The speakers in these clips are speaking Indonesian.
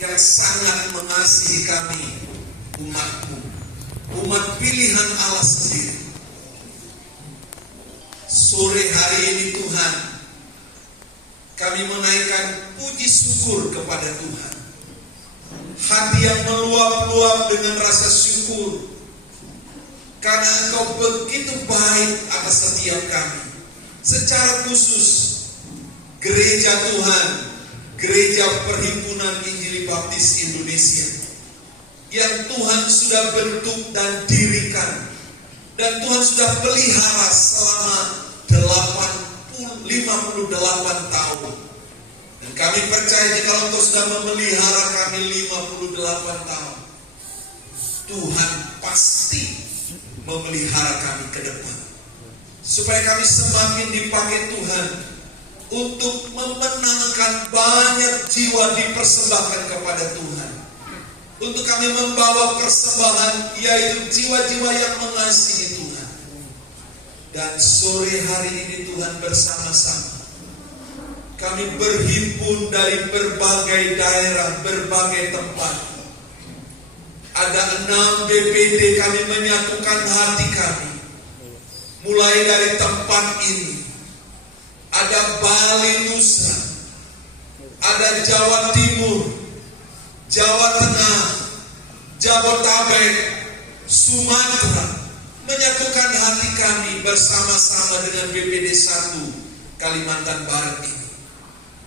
yang sangat mengasihi kami, umat-Mu, umat pilihan Allah sendiri. Sore hari ini Tuhan, kami menaikkan puji syukur kepada Tuhan. Hati yang meluap-luap dengan rasa syukur, karena Engkau begitu baik atas setiap kami. Secara khusus, gereja Tuhan, Gereja Perhimpunan Injili Baptis Indonesia, yang Tuhan sudah bentuk dan dirikan, dan Tuhan sudah pelihara selama 58 tahun. Dan kami percaya jika Engkau sudah memelihara kami 58 tahun, Tuhan pasti memelihara kami ke depan, supaya kami semakin dipakai Tuhan untuk memenangkan banyak jiwa dipersembahkan kepada Tuhan. Untuk kami membawa persembahan, yaitu jiwa-jiwa yang mengasihi Tuhan. Dan sore hari ini Tuhan, bersama-sama kami berhimpun dari berbagai daerah, berbagai tempat. Ada 6 BPD kami menyatukan hati kami. Mulai dari tempat ini, ada Bali Nusa, ada Jawa Timur, Jawa Tengah, Jabodetabek, Sumatera, menyatukan hati kami bersama-sama dengan BPD 1 Kalimantan Barat ini,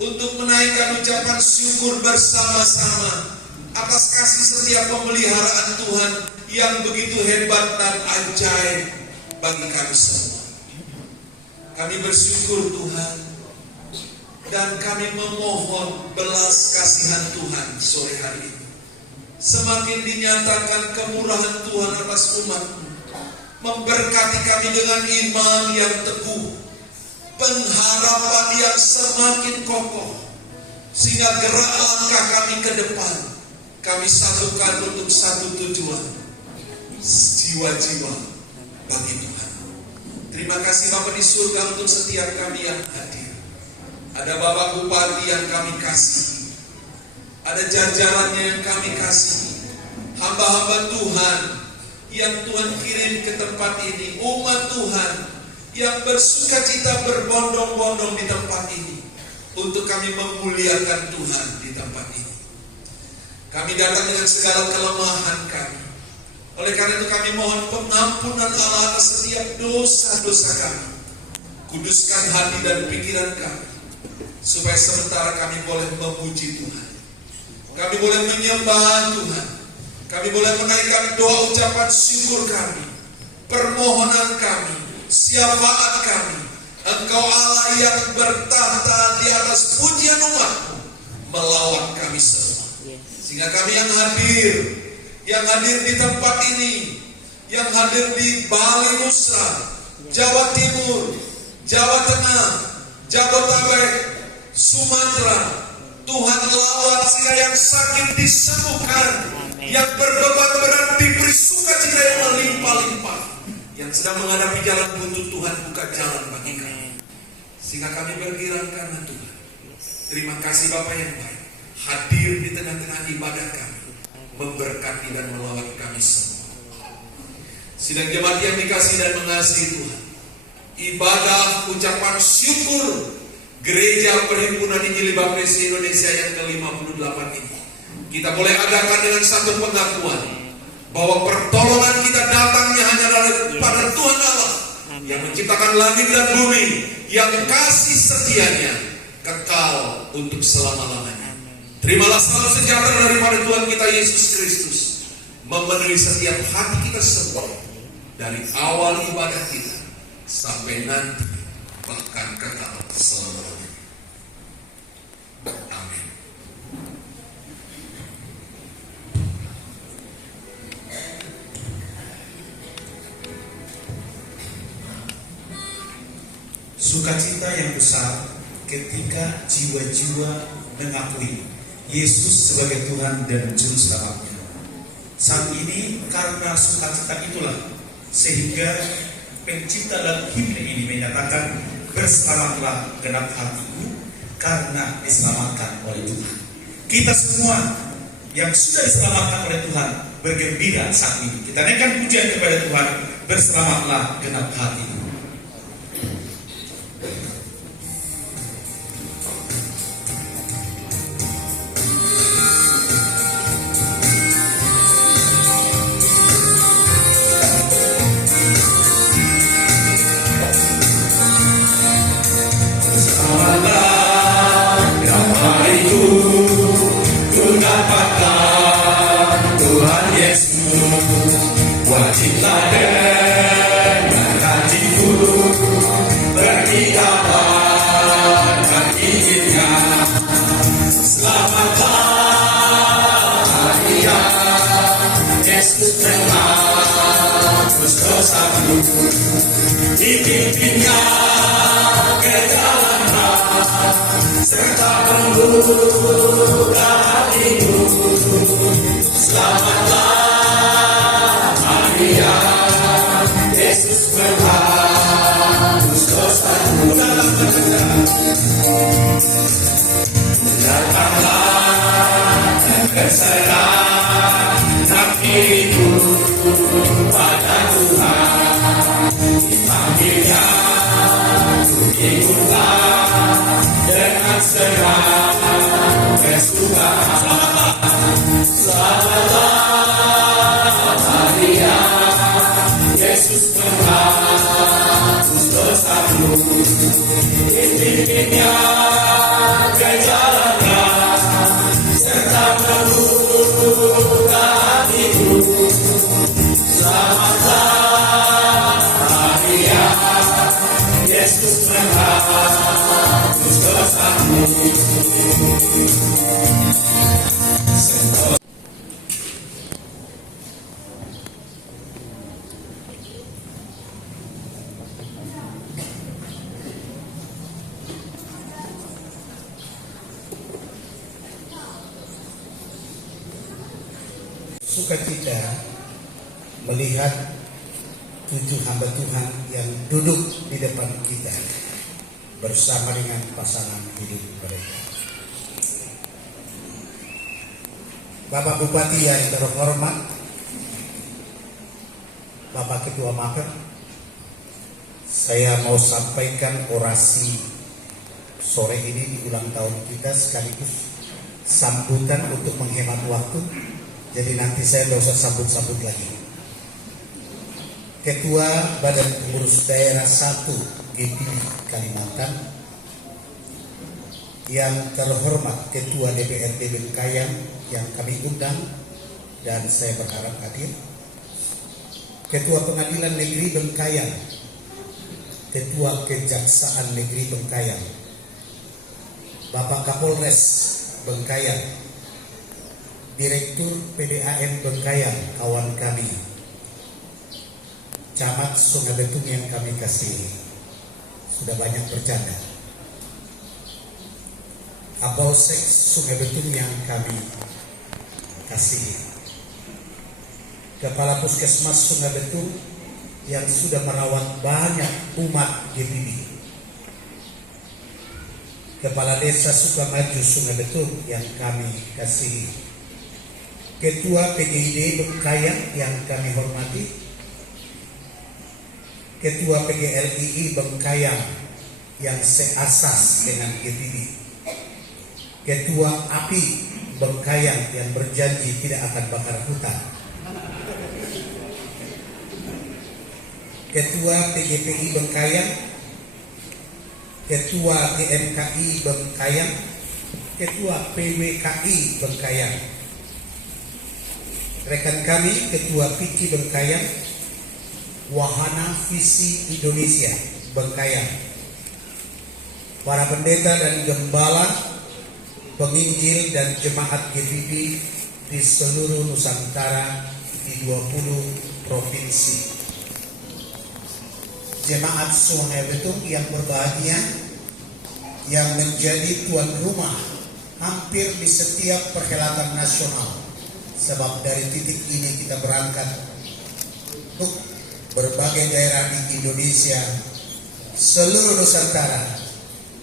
untuk menaikkan ucapan syukur bersama-sama atas kasih setia pemeliharaan Tuhan yang begitu hebat dan ajaib bagi kami semua. Kami bersyukur Tuhan, dan kami memohon belas kasihan Tuhan sore hari ini. Semakin dinyatakan kemurahan Tuhan atas umat-Mu, memberkati kami dengan iman yang teguh, pengharapan yang semakin kokoh, sehingga gerak langkah kami ke depan, kami satukan untuk satu tujuan, jiwa-jiwa bagi Tuhan. Terima kasih Bapa di surga untuk setiap kami yang hadir. Ada Bapak Bupati yang kami kasih, ada jajarannya yang kami kasih, hamba-hamba Tuhan yang Tuhan kirim ke tempat ini, umat Tuhan yang bersukacita berbondong-bondong di tempat ini, untuk kami memuliakan Tuhan di tempat ini. Kami datang dengan segala kelemahan kami. Oleh karena itu kami mohon pengampunan Allah atas setiap dosa-dosa kami. Kuduskan hati dan pikiran kami, supaya sementara kami boleh memuji Tuhan, kami boleh menyembah Tuhan, kami boleh menaikkan doa ucapan syukur kami, permohonan kami, syafaat kami. Engkau Allah yang bertahta di atas pujian umat-Mu, melawat kami semua. Sehingga kami yang hadir di tempat ini, yang hadir di Bali Nusa, Jawa Timur, Jawa Tengah, Jabodetabek, Sumatera, Tuhan lawat sehingga yang sakit disembuhkan, yang berbeban berat diberi sukacita yang melimpah-limpah, yang sedang menghadapi jalan buntu Tuhan buka jalan bagi kami, sehingga kami bergirang karena Tuhan. Terima kasih Bapa yang baik, hadir di tengah-tengah ibadah kami, memberkati dan melawat kami semua. Sidang jemaat yang dikasihi dan mengasihi Tuhan, ibadah ucapan syukur Gereja Perhimpunan Injili Baptis Indonesia yang ke-58 ini kita boleh adakan dengan satu pengakuan bahwa pertolongan kita datangnya hanya daripada Tuhan Allah yang menciptakan langit dan bumi, yang kasih setianya kekal untuk selama-lamanya. Terimalah salam sejahtera daripada Tuhan kita Yesus Kristus memenuhi setiap hati kita semua, dari awal ibadah kita sampai nanti bahkan kekal selama-lamanya. Amin. Sukacita yang besar ketika jiwa-jiwa mengakui Yesus sebagai Tuhan dan Juru Selamatnya. Saat ini karena sukacita itulah sehingga pencipta dan himne ini menyatakan, berselamatlah genap hatiku karena diselamatkan oleh Tuhan. Kita semua yang sudah diselamatkan oleh Tuhan bergembira saat ini. Kita naikkan pujian kepada Tuhan, berselamatlah genap hati. Dipimpinnya ke jalan terang, serta membuka hatimu. Selamatlah Maria, Yesus menghapus dosamu. Datanglah dan berserahlah dirimu pada Tuhan. Dipanggilnya untuk ikutlah dengan segala kesukaan. Selamatlah Maria, Yesus menghapus dosamu. Dipimpinnya ke jalan terang, serta membuka hatimu. Selamatlah Maria, Yesus menghapus dosamu. Sukacita melihat 7 hamba Tuhan yang duduk di depan kita bersama dengan pasangan hidup mereka. Bapak Bupati yang terhormat, Bapak Ketua Maker, saya mau sampaikan orasi sore ini di ulang tahun kita sekaligus sambutan untuk menghemat waktu. Jadi nanti saya tidak usah sambut-sambut lagi. Ketua Badan Pengurus Daerah 1 GPI Kalimantan, yang terhormat Ketua DPRD Bengkayang yang kami undang dan saya berharap hadir, Ketua Pengadilan Negeri Bengkayang, Ketua Kejaksaan Negeri Bengkayang, Bapak Kapolres Bengkayang, Direktur PDAM Bengkayang, kawan kami, Camat Sungai Betung yang kami kasihi, sudah banyak bercanda, Kapolsek Sungai Betung yang kami kasihi, Kepala Puskesmas Sungai Betung yang sudah merawat banyak umat GPI, Kepala Desa Sukamaju Sungai Betung yang kami kasihi, Ketua PGID Bengkayang yang kami hormati, Ketua PGLII Bengkayang yang seasas dengan GPI, Ketua API Bengkayang yang berjanji tidak akan bakar hutan, Ketua PGPI Bengkayang, Ketua GMKI Bengkayang, Ketua PWKI Bengkayang, rekan kami Ketua PIKI Bengkayang, Wahana Visi Indonesia Bengkayang, para pendeta dan gembala, penginjil dan jemaat GPI di seluruh Nusantara di 20 provinsi, jemaat Sungai Betung yang berbahagia, yang menjadi tuan rumah hampir di setiap perhelatan nasional. Sebab dari titik ini kita berangkat untuk berbagai daerah di Indonesia, seluruh Nusantara,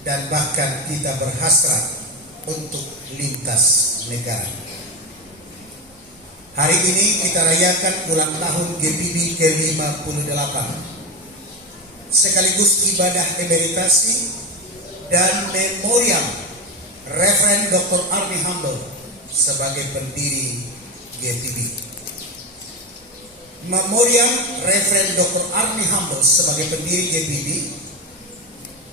dan bahkan kita berhasrat untuk lintas negara. Hari ini kita rayakan ulang tahun GPB ke-58, sekaligus ibadah emeritasi dan memoriam Reverend Dr. Arnie Humble sebagai pendiri GPB. Memoriam Reverend Dr. Arnie Humble sebagai pendiri GPB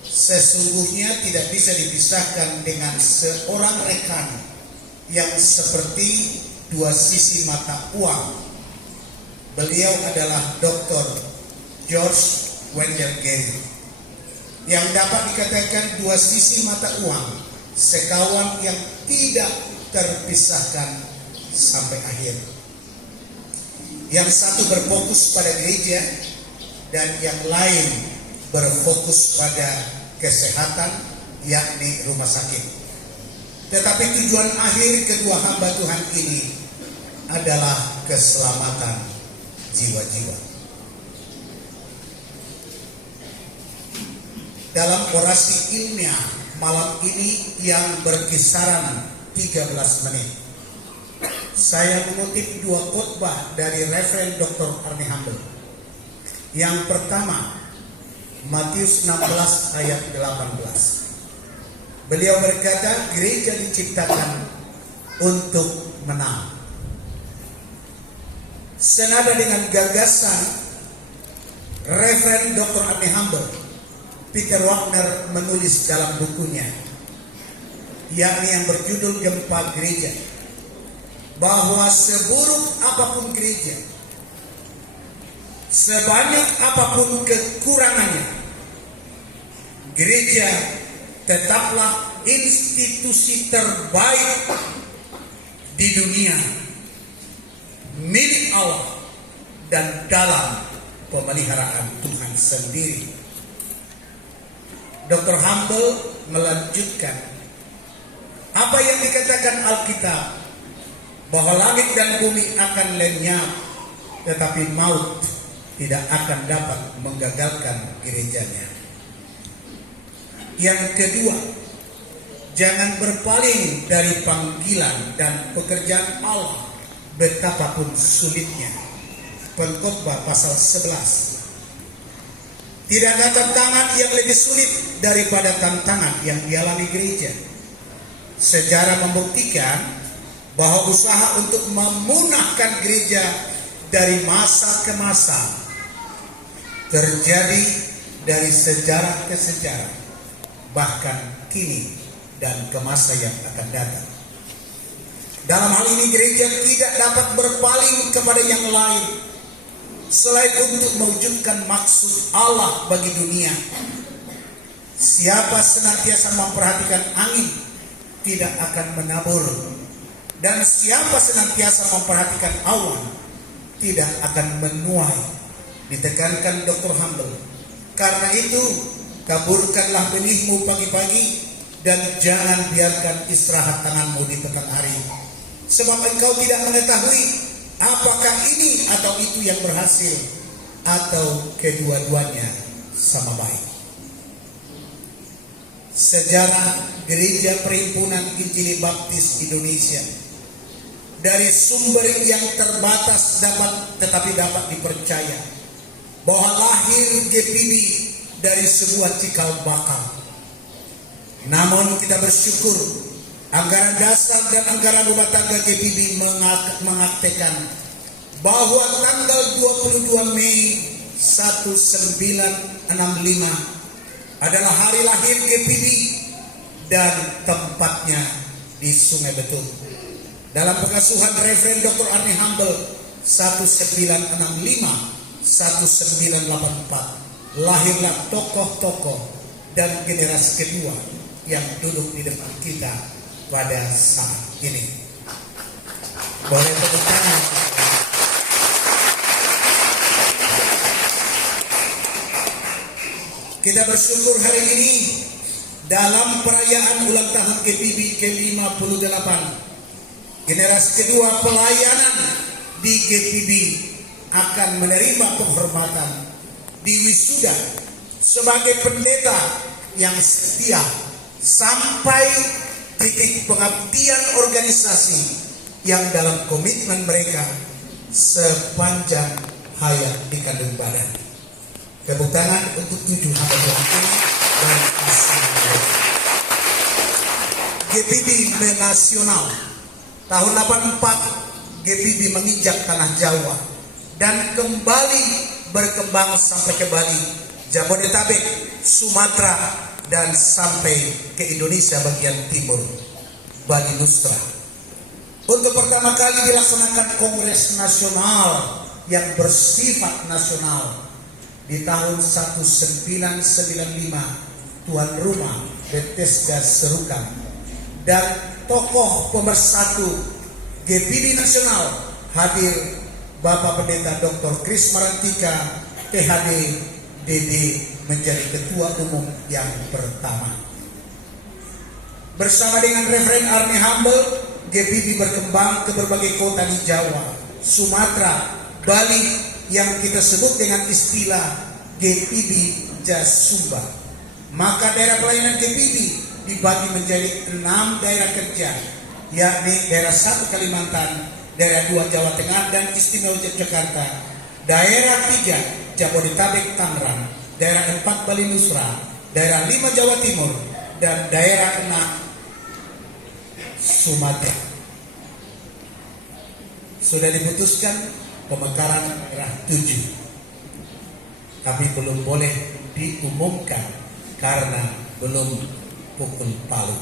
sesungguhnya tidak bisa dipisahkan dengan seorang rekan yang seperti dua sisi mata uang. Beliau adalah Dr. George Wendell Gary, yang dapat dikatakan dua sisi mata uang, sekawan yang tidak terpisahkan sampai akhir. Yang satu berfokus pada gereja dan yang lain berfokus pada kesehatan, yakni rumah sakit. Tetapi tujuan akhir kedua hamba Tuhan ini adalah keselamatan jiwa-jiwa. Dalam orasi ilmiah malam ini yang berkisaran 13 menit, saya mengutip dua khotbah dari Reverend Dr. Arnie Humble. Yang pertama, Matius 16 ayat 18. Beliau berkata, gereja diciptakan untuk menang. Senada dengan gagasan Reverend Dr. Arnie Humble, Peter Wagner menulis dalam bukunya, yakni yang berjudul Gempa Gereja, bahwa seburuk apapun gereja, sebanyak apapun kekurangannya, gereja tetaplah institusi terbaik di dunia, milik Allah dan dalam pemeliharaan Tuhan sendiri. Dr. Humble melanjutkan apa yang dikatakan Alkitab, bahwa langit dan bumi akan lenyap, tetapi maut tidak akan dapat menggagalkan gerejanya. Yang kedua, jangan berpaling dari panggilan dan pekerjaan Allah betapapun sulitnya. Pengkhotbah pasal 11. Tidak ada tantangan yang lebih sulit daripada tantangan yang dialami gereja. Sejarah membuktikan bahwa usaha untuk memunahkan gereja dari masa ke masa terjadi dari sejarah ke sejarah, bahkan kini dan ke masa yang akan datang. Dalam hal ini gereja tidak dapat berpaling kepada yang lain selain untuk mewujudkan maksud Allah bagi dunia. Siapa senantiasa memperhatikan angin tidak akan menabur, dan siapa senantiasa memperhatikan awan tidak akan menuai, ditekankan Dr. Humble. Karena itu, taburkanlah benihmu pagi-pagi dan jangan biarkan istirahat tanganmu di petang hari. Sebab engkau tidak mengetahui apakah ini atau itu yang berhasil, atau kedua-duanya sama baik. Sejarah Gereja Perhimpunan Injili Baptis Indonesia dari sumber yang terbatas tetapi dapat dipercaya, bahwa lahir GPB dari sebuah cikal bakal. Namun kita bersyukur anggaran dasar dan anggaran rumah tangga GPB mengaktekan bahwa tanggal 22 Mei 1965 adalah hari lahir GPB dan tempatnya di Sungai Betung. Dalam pengasuhan Reverend Dr. Arnie Humble 1984, lahirlah tokoh-tokoh dan generasi kedua yang duduk di depan kita pada saat ini. Boleh tepuk tangan. Kita bersyukur hari ini dalam perayaan ulang tahun GPB ke-58, generasi kedua pelayanan di GPB akan menerima penghormatan di wisuda sebagai pendeta yang setia sampai titik pengabdian organisasi yang dalam komitmen mereka sepanjang hayat di kandung badan. Tepuk tangan untuk 7 hamba Tuhan ini dan kasih. GPB menasional tahun 84, GPB menginjak tanah Jawa dan kembali berkembang sampai ke Bali, Jabodetabek, Sumatera, dan sampai ke Indonesia bagian timur, Bali Nusra. Untuk pertama kali dilaksanakan Kongres Nasional yang bersifat nasional di tahun 1995, tuan rumah Bethesda Serukang dan tokoh pemersatu GPB Nasional hadir Bapak Pendeta Dr. Kris Marantika, PhD, DD, menjadi ketua umum yang pertama. Bersama dengan Reverend Arne Humble, GPB berkembang ke berbagai kota di Jawa, Sumatera, Bali yang kita sebut dengan istilah GPB Jasumba. Maka daerah pelayanan GPB dibagi menjadi 6 daerah kerja, yakni daerah 1 Kalimantan, daerah 2 Jawa Tengah dan Istimewa Yogyakarta, daerah 3 Jabodetabek Tangerang, daerah 4 Bali Nusra, daerah 5 Jawa Timur, dan daerah 6 Sumatera. Sudah diputuskan pemekaran daerah 7, tapi belum boleh diumumkan karena belum pukul palu.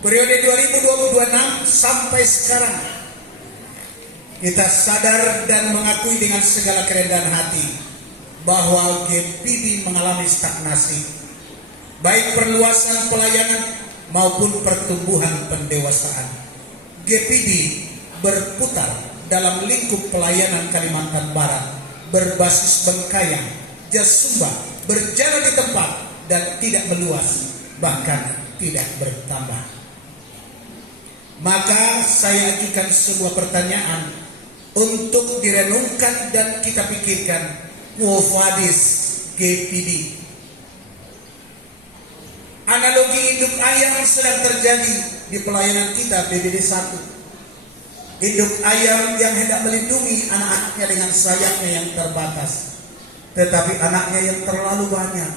Periode 2026 sampai sekarang kita sadar dan mengakui dengan segala kerendahan hati bahwa GPB mengalami stagnasi, baik perluasan pelayanan maupun pertumbuhan pendewasaan. GPB berputar dalam lingkup pelayanan Kalimantan Barat berbasis Bengkayang, Jasumba, berjalan di tempat dan tidak meluas, bahkan tidak bertambah. Maka saya ajukan sebuah pertanyaan untuk direnungkan dan kita pikirkan. Quo vadis GPB? Analogi induk ayam sedang terjadi di pelayanan kita BBD 1. Induk ayam yang hendak melindungi anak-anaknya dengan sayapnya yang terbatas, tetapi anaknya yang terlalu banyak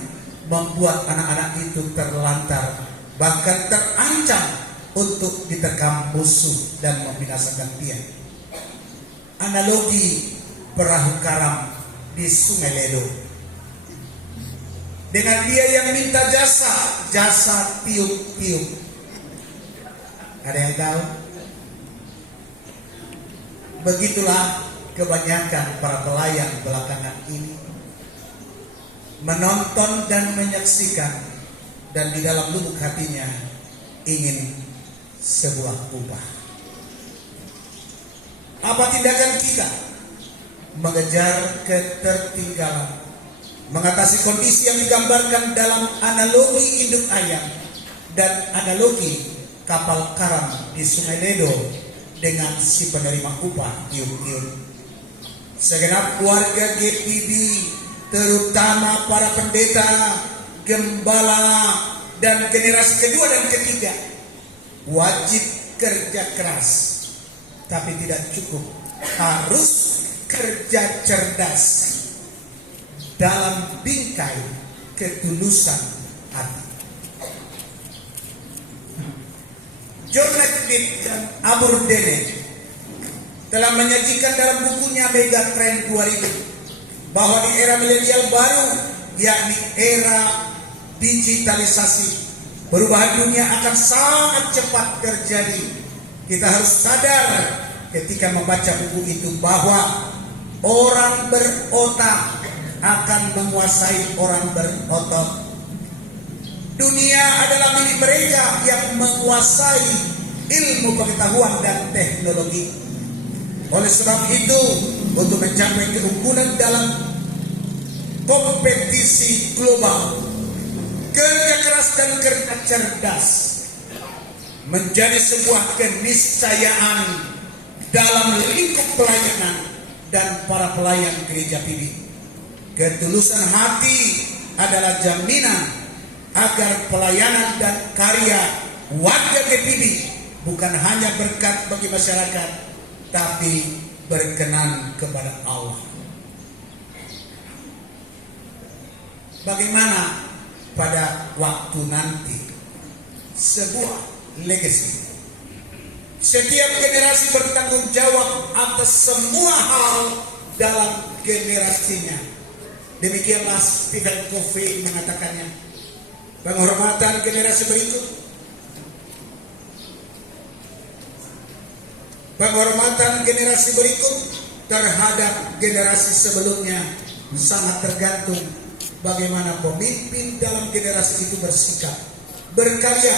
membuat anak-anak itu terlantar, bahkan terancam untuk diterkam musuh dan membinasakan dia. Analogi perahu karam di Sungai Ledo, dengan dia yang minta jasa tiup-tiup. Ada yang tahu? Begitulah kebanyakan para pelayan belakangan ini, menonton dan menyaksikan, dan di dalam lubuk hatinya ingin sebuah upah. Apa tindakan kita? Mengejar ketertinggalan, mengatasi kondisi yang digambarkan dalam analogi induk ayam dan analogi kapal karam di Sungai Ledo dengan si penerima upah tiup-tiup. Segenap keluarga GPB, terutama para pendeta, gembala, dan generasi kedua dan ketiga, wajib kerja keras, tapi tidak cukup, harus kerja cerdas dalam bingkai ketulusan hati. John McVitie dan Abur Dene telah menyajikan dalam bukunya Mega Trend 2000 bahwa di era milenial baru, yakni era digitalisasi, perubahan dunia akan sangat cepat terjadi. Kita harus sadar ketika membaca buku itu bahwa orang berotak akan menguasai orang berotot. Dunia adalah milik mereka yang menguasai ilmu pengetahuan dan teknologi. Oleh sebab itu, untuk mencapai keunggulan dalam kompetisi global, kerja keras dan kerja cerdas menjadi sebuah keniscayaan dalam lingkup pelayanan dan para pelayan gereja PB. Ketulusan hati adalah jaminan agar pelayanan dan karya warga GPB bukan hanya berkat bagi masyarakat, tapi berkenan kepada Allah. Bagaimana pada waktu nanti? Sebuah legacy. Setiap generasi bertanggung jawab atas semua hal dalam generasinya. Demikianlah Stephen Covey mengatakannya. Penghormatan generasi berikut, penghormatan generasi berikut terhadap generasi sebelumnya sangat tergantung bagaimana pemimpin dalam generasi itu bersikap, berkarya,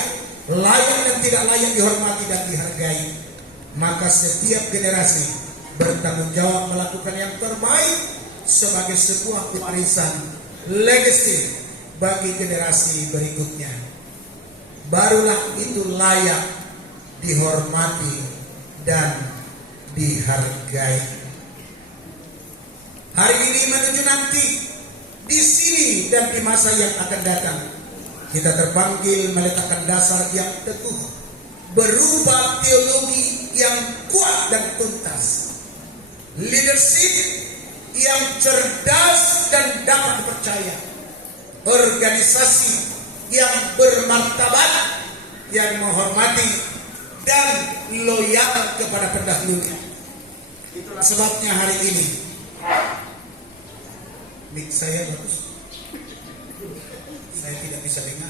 layak dan tidak layak dihormati dan dihargai. Maka setiap generasi bertanggung jawab melakukan yang terbaik sebagai sebuah warisan legacy bagi generasi berikutnya. Barulah itu layak dihormati dan dihargai. Hari ini menuju nanti, di sini dan di masa yang akan datang, kita terpanggil meletakkan dasar yang teguh berupa teologi yang kuat dan tuntas, leadership yang cerdas dan dapat dipercaya, organisasi yang bermartabat, yang menghormati dan loyal kepada pendahulunya. Itulah sebabnya hari ini mic saya bagus, saya tidak bisa dengar.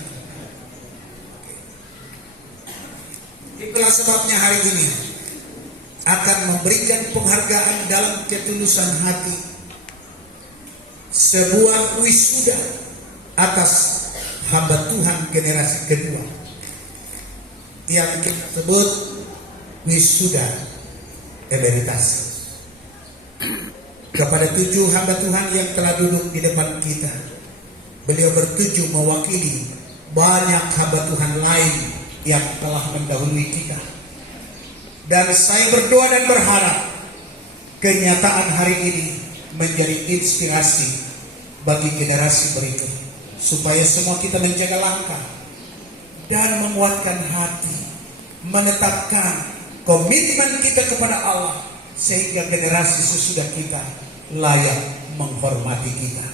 Itulah sebabnya hari ini akan memberikan penghargaan dalam ketulusan hati, sebuah wisuda atas hamba Tuhan generasi kedua yang kita sebut wisuda emeritasi. Kepada 7 hamba Tuhan yang telah duduk di depan kita, beliau bertuju mewakili banyak hamba Tuhan lain yang telah mendahului kita. Dan saya berdoa dan berharap kenyataan hari ini menjadi inspirasi bagi generasi berikut, supaya semua kita menjaga langkah dan menguatkan hati, menetapkan komitmen kita kepada Allah, sehingga generasi sesudah kita layak menghormati kita.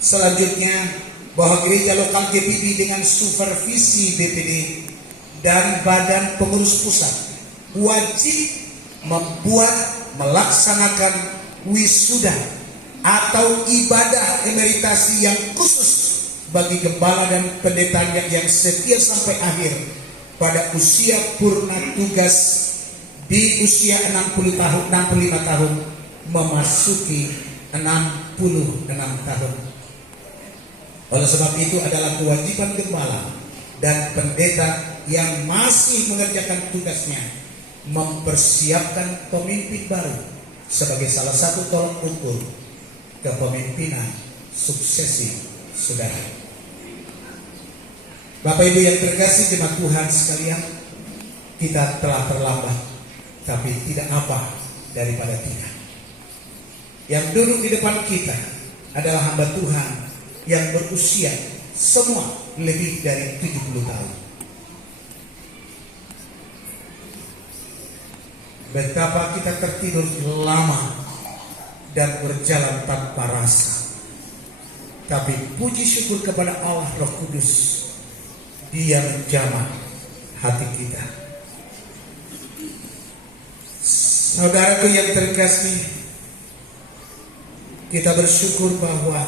Selanjutnya, bahwa gereja lokal GPB dengan supervisi BPD dan Badan Pengurus Pusat wajib melaksanakan wisuda atau ibadah emeritasi yang khusus bagi gembala dan pendetanya yang setia sampai akhir pada usia purna tugas di usia 65 tahun memasuki 66 tahun. Oleh sebab itu adalah kewajiban gembala dan pendeta yang masih mengerjakan tugasnya mempersiapkan pemimpin baru sebagai salah satu tolak ukur kepemimpinan suksesi saudara. Bapak Ibu yang terkasih jemaat Tuhan sekalian, kita telah terlambat, tapi tidak apa daripada tidak. Yang duduk di depan kita adalah hamba Tuhan yang berusia semua lebih dari 70 tahun. Betapa kita tertidur lama dan berjalan tanpa rasa. Tapi puji syukur kepada Allah Roh Kudus, Dia menjamah hati kita. Saudaraku yang terkasih, kita bersyukur bahwa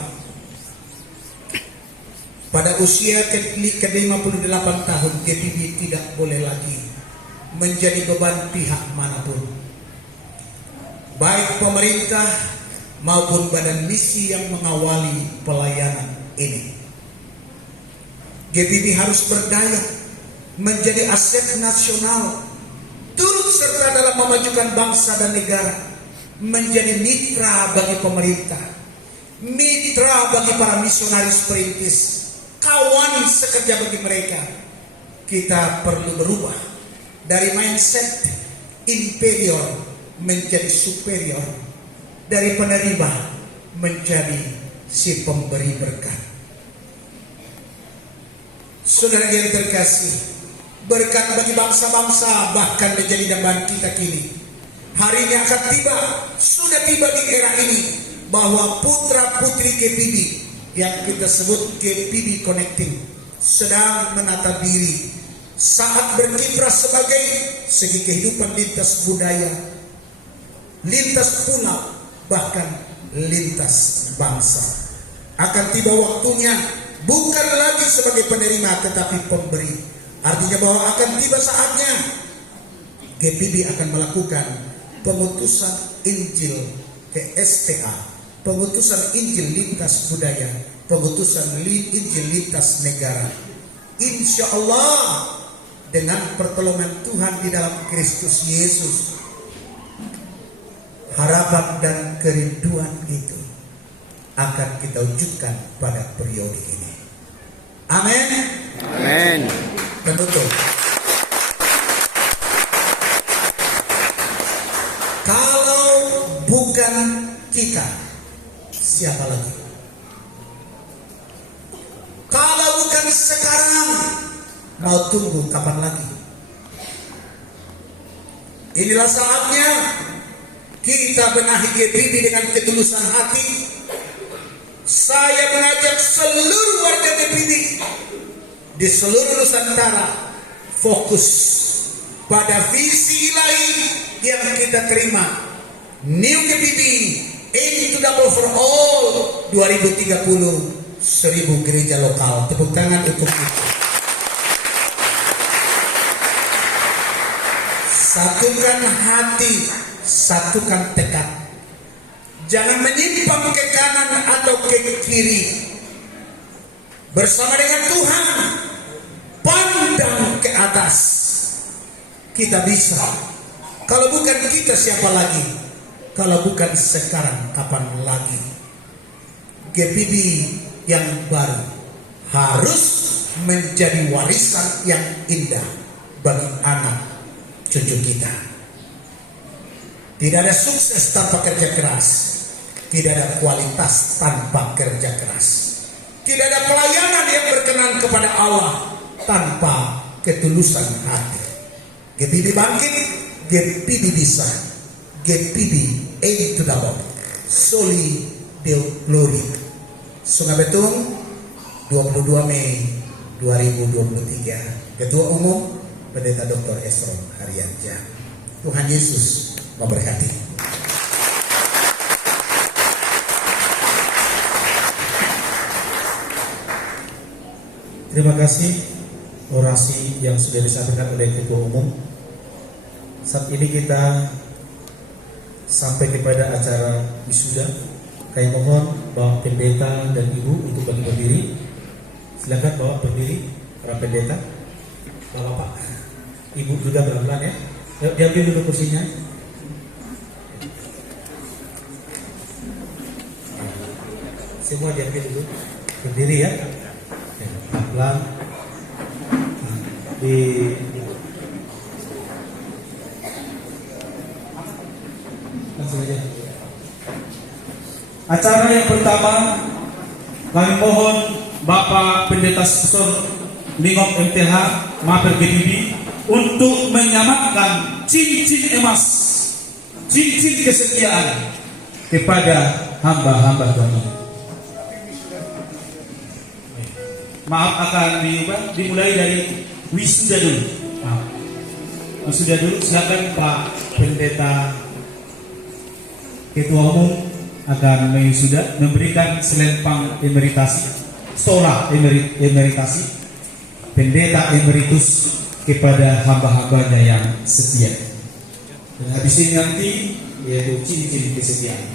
pada usia ke-58 tahun GPB tidak boleh lagi menjadi beban pihak manapun, baik pemerintah maupun badan misi yang mengawali pelayanan ini. GPB harus berdaya menjadi aset nasional, turut serta dalam memajukan bangsa dan negara, menjadi mitra bagi pemerintah, mitra bagi para misionaris perintis, kawan sekerja bagi mereka. Kita perlu berubah dari mindset inferior menjadi superior, dari penerima menjadi si pemberi berkat. Saudara yang terkasih, berkat bagi bangsa-bangsa, bahkan menjadi dambaan kita kini. Harinya akan tiba, sudah tiba di era ini, bahwa putra-putri GPB yang kita sebut GPB Connecting sedang menata diri saat berkiprah sebagai segi kehidupan lintas budaya, lintas pulau, bahkan lintas bangsa. Akan tiba waktunya bukan lagi sebagai penerima tetapi pemberi. Artinya bahwa akan tiba saatnya GPB akan melakukan pengutusan Injil ke STA, pengutusan Injil lintas budaya, pengutusan Injil lintas negara. Insya Allah dengan pertolongan Tuhan di dalam Kristus Yesus, harapan dan kerinduan itu akan kita wujudkan pada periode ini. Amin. Amin. Penutup. Kalau bukan kita, siapa lagi? Kalau bukan sekarang, mau tunggu kapan lagi? Inilah saatnya kita benahi GPB dengan ketulusan hati. Saya mengajak seluruh warga GPB di seluruh Nusantara fokus pada visi ilahi yang kita terima. New GPB, Aim to Double for All 2030, 1000 gereja lokal. Tepuk tangan untuk itu. Satukan hati, satukan tekad. Jangan menyimpang ke kanan atau ke kiri. Bersama dengan Tuhan, pandang ke atas. Kita bisa. Kalau bukan kita, siapa lagi? Kalau bukan sekarang, kapan lagi? GPB yang baru harus menjadi warisan yang indah bagi anak cucu kita. Tidak ada sukses tanpa kerja keras. Tidak ada kualitas tanpa kerja keras. Tidak ada pelayanan yang berkenan kepada Allah tanpa ketulusan hati. GPB bangkit, GPB bisa. GPB Aim to Double, Soli Deo Glory. Sungai Betung, 22 Mei 2023. Ketua Umum Pendeta Dr. Esron Haryanja. Tuhan Yesus memberkati. Terima kasih orasi yang sudah disampaikan oleh Ketua Umum. Saat ini kita sampai kepada acara wisuda. Kami mohon Bapak Pendeta dan Ibu untuk berdiri. Silakan Bapak berdiri, para pendeta. Bapak, Ibu juga pelan-pelan ya. Diambil dulu kursinya. Semua diambil dulu. Berdiri ya. Pelan. Di langsung aja. Acara yang pertama, kami mohon Bapak Pendeta Sponsor Lingop MTH Maper GPB untuk menyamakan cincin emas, cincin kesetiaan kepada hamba-hamba Tuhan. Maaf, akan dimulai dari wisuda dulu. Wisuda dulu, silakan Pak Pendeta Ketua Umum akan mewisuda, memberikan selempang emeritasi, stola emeritasi, pendeta emeritus kepada hamba-hambanya yang setia. Dan habis ini nanti yaitu cincin kesetiaan.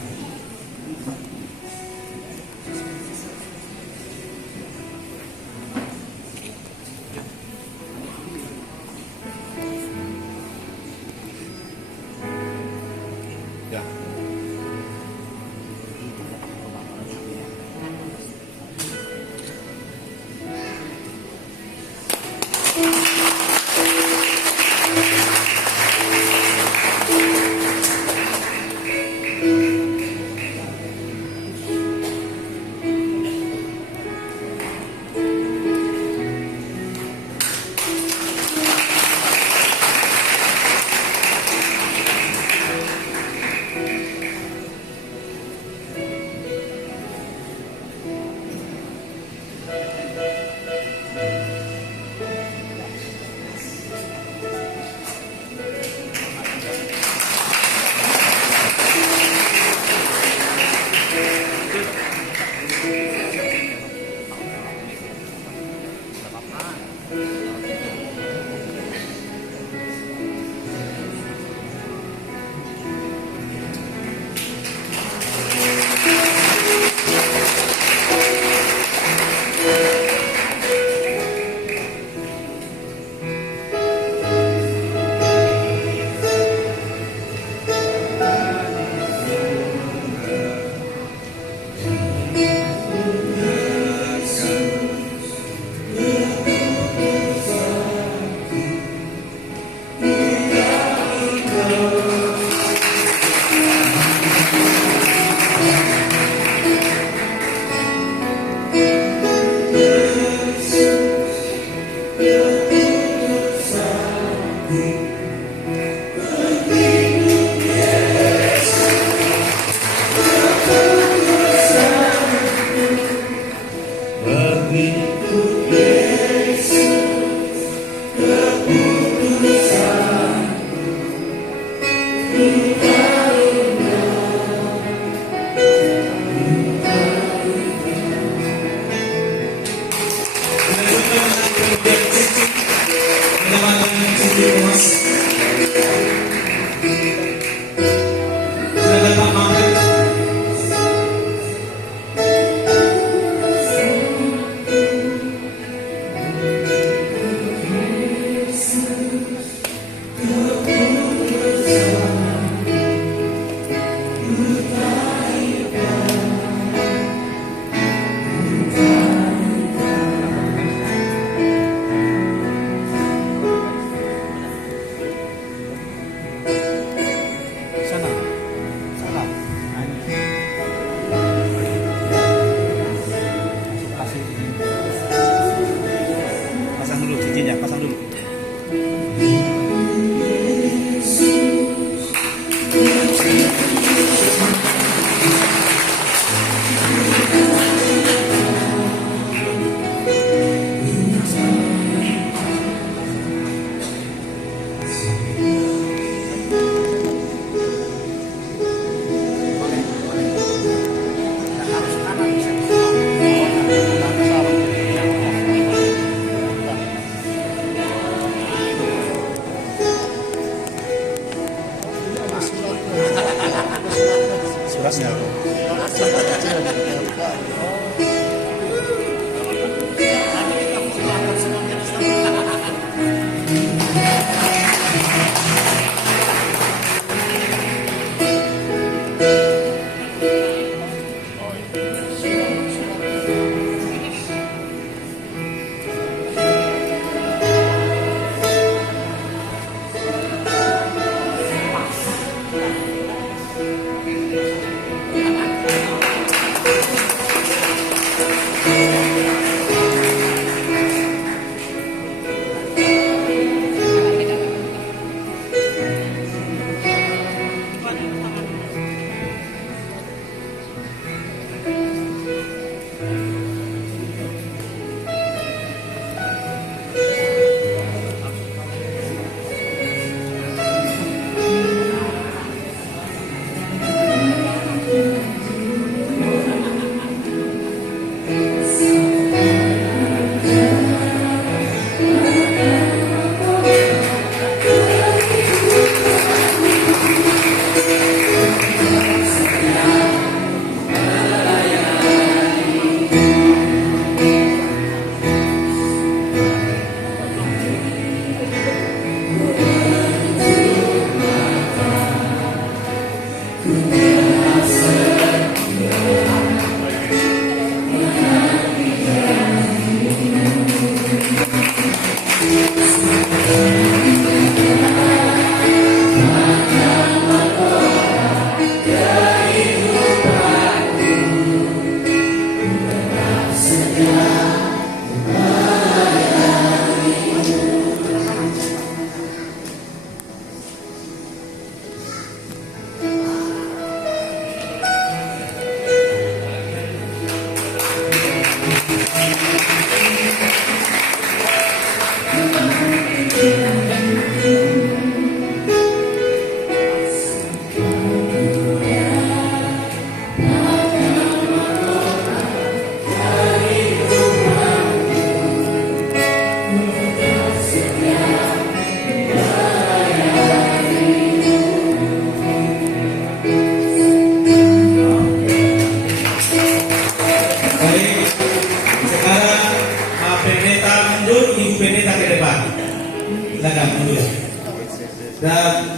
Dan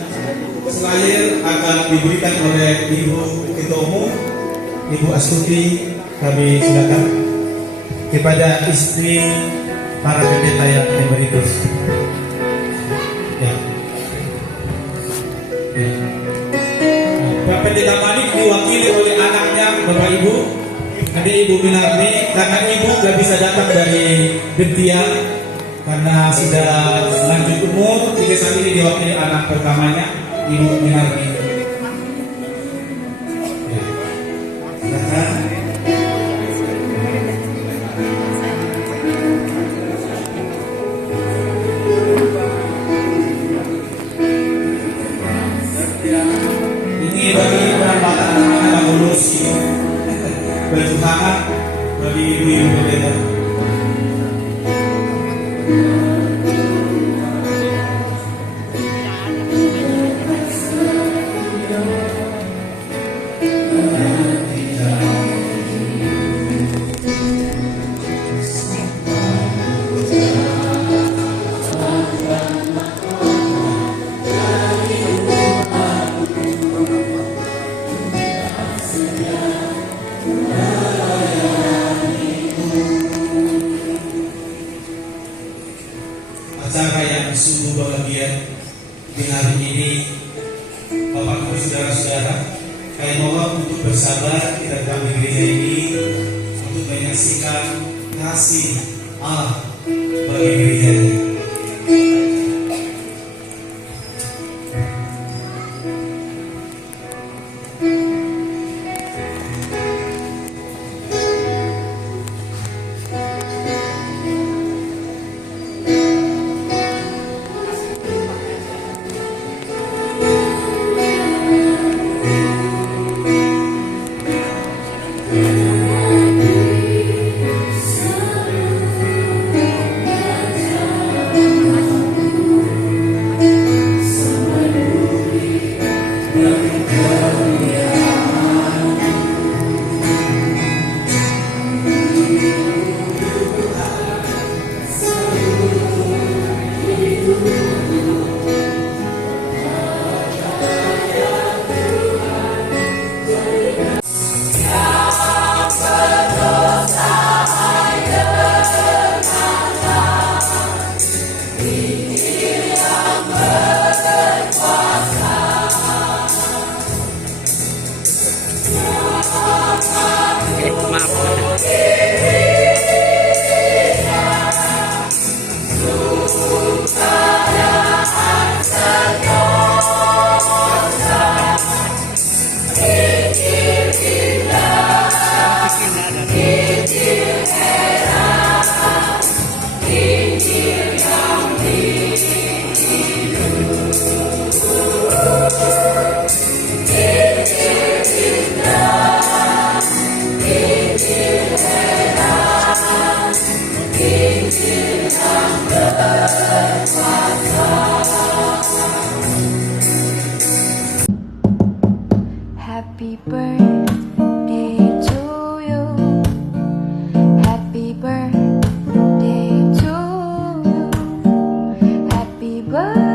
selayar akan diberikan oleh Ibu Ketua Umum, Ibu Astuti. Kami silakan kepada istri para pendeta yang emeritus. Ya. Pak Pendeta Manik diwakili oleh anaknya Bapak Ibu, ada Ibu Minarni, karena Ibu gak bisa datang dari Gentian karena sudah lanjut umur. Jadi saat ini diwakili anak pertamanya Ibu Minarni. Silakan. Ini bagi penampatan anak-anak lulus baju hangat bagi ibu-ibu pendeta. Acara yang sungguh bahagia di hari ini, Bapak Ibu saudara-saudara, kami mohon untuk bersabar di dalam gereja ini untuk menyaksikan kasih Allah bagi gereja ini. Happy birthday to you. Happy birthday to you. Happy birthday.